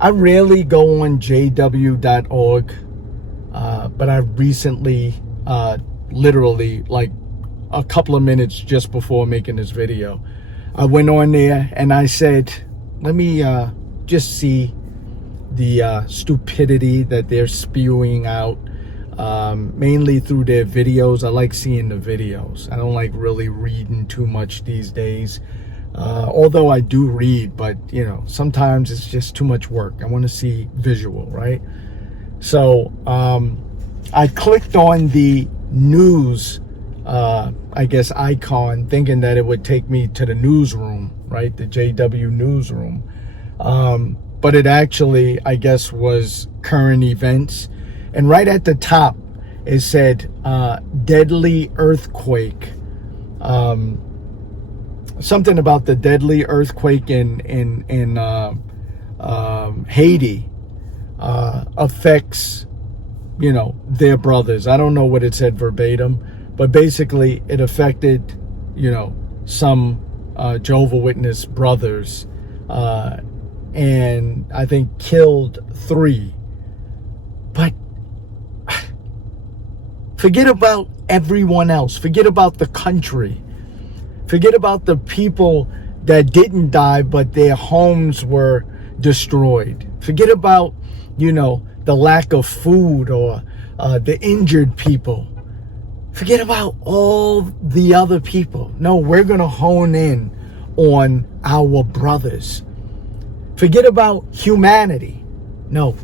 I rarely go on jw.org, but I recently, literally like a couple of minutes just before making this video, I went on there and I said, let me just see the stupidity that they're spewing out, mainly through their videos. I like seeing the videos. I don't like really reading too much these days, although I do read, but you know, sometimes it's just too much work. I want to see visual, right? So I clicked on the news I guess icon, thinking that it would take me to the newsroom, right? The JW newsroom. But it actually, I guess, was current events. And right at the top, it said, deadly earthquake. Something about the deadly earthquake in Haiti affects, you know, their brothers. I don't know what it said verbatim, but basically it affected, you know, some Jehovah's Witness brothers, and I think killed 3. But forget about everyone else. Forget about the country. Forget about the people that didn't die, but their homes were destroyed. Forget about, you know, the lack of food or the injured people. Forget about all the other people. No, we're going to hone in on our brothers. Forget about humanity. No,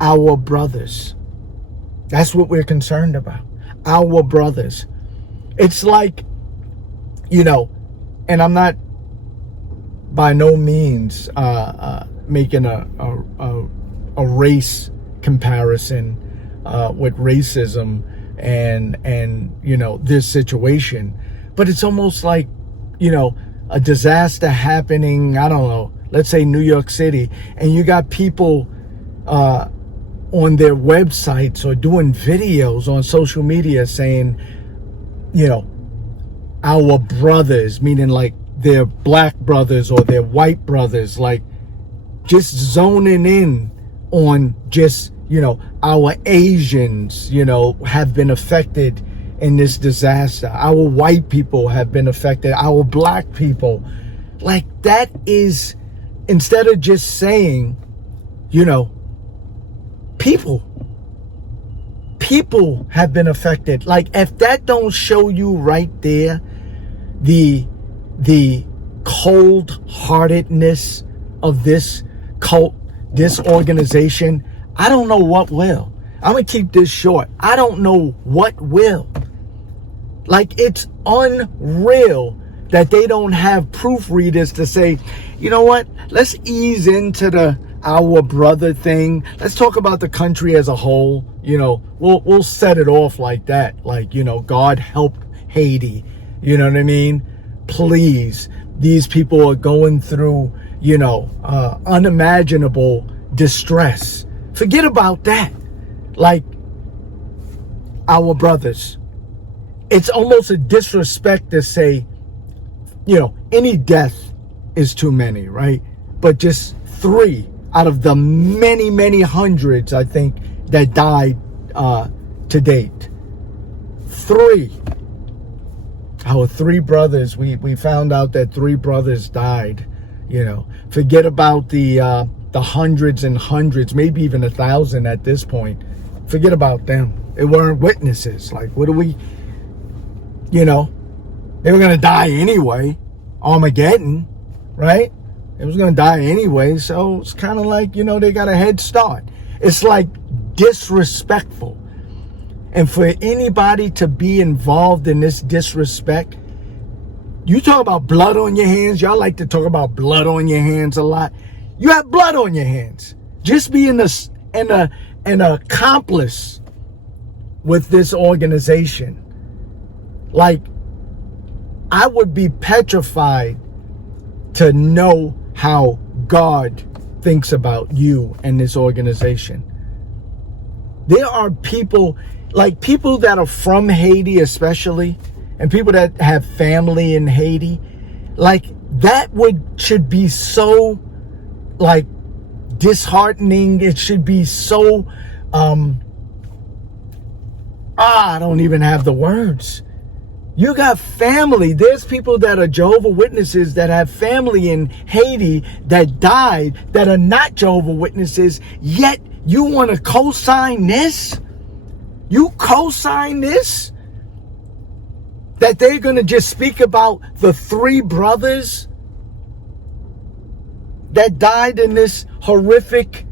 our brothers. That's what we're concerned about. Our brothers. It's like, you know, and I'm not by no means making a race comparison with racism and you know, this situation, but it's almost like, you know, a disaster happening, I don't know, let's say New York City, and you got people on their websites or doing videos on social media saying, you know, our brothers, meaning like their black brothers or their white brothers, like just zoning in on just, you know, our Asians, you know, have been affected in this disaster. Our white people have been affected. Our black people. Like, that is, instead of just saying, you know, people have been affected. Like, if that don't show you right there the cold-heartedness of this cult, this organization, I don't know what will. I'm going to keep this short. I don't know what will. Like, it's unreal that they don't have proofreaders to say, you know what, let's ease into the our brother thing. Let's talk about the country as a whole. You know, we'll set it off like that. Like, you know, God help Haiti. You know what I mean? Please, these people are going through, you know, unimaginable distress. Forget about that. Like, our brothers. It's almost a disrespect to say, you know, any death is too many, right? But just 3 out of the many, many hundreds, I think, that died to date. 3. Our 3 brothers, we found out that 3 brothers died, you know. Forget about the hundreds and hundreds, maybe even 1,000 at this point. Forget about them. They weren't witnesses. Like, what do we, you know, they were going to die anyway. Armageddon, right? It was going to die anyway. So it's kind of like, you know, they got a head start. It's like disrespectful. And for anybody to be involved in this disrespect, you talk about blood on your hands. Y'all like to talk about blood on your hands a lot. You have blood on your hands. Just being an accomplice with this organization. Like, I would be petrified to know how God thinks about you and this organization. There are people, like people that are from Haiti especially, and people that have family in Haiti, like that should be so like disheartening. It should be so, I don't even have the words. You got family. There's people that are Jehovah's Witnesses that have family in Haiti that died that are not Jehovah's Witnesses, yet you want to co-sign this? You co-sign this? That they're going to just speak about the 3 brothers that died in this horrific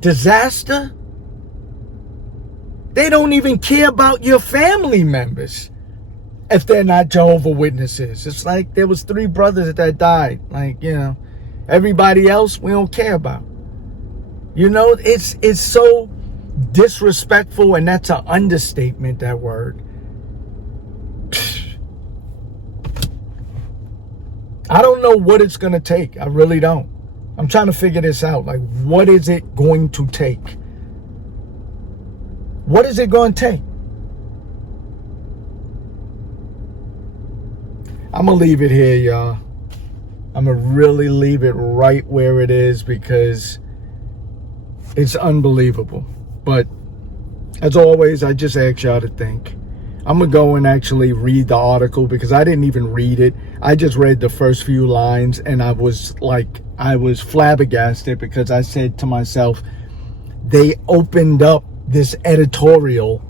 disaster? They don't even care about your family members if they're not Jehovah's Witnesses. It's like there was 3 brothers that died. Like, you know, everybody else we don't care about. You know, it's so disrespectful, and that's an understatement, that word. I don't know what it's going to take. I really don't. I'm trying to figure this out. Like, what is it going to take? What is it going to take? I'm going to leave it here, y'all. I'm going to really leave it right where it is because it's unbelievable. But as always, I just ask y'all to think. I'm going to go and actually read the article because I didn't even read it. I just read the first few lines and I was flabbergasted because I said to myself, they opened up this editorial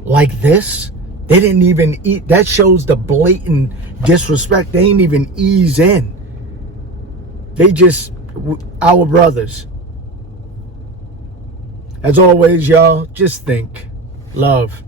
like this. They didn't even eat. That shows the blatant disrespect. They ain't even ease in. They just, our brothers. As always, y'all, just think. Love.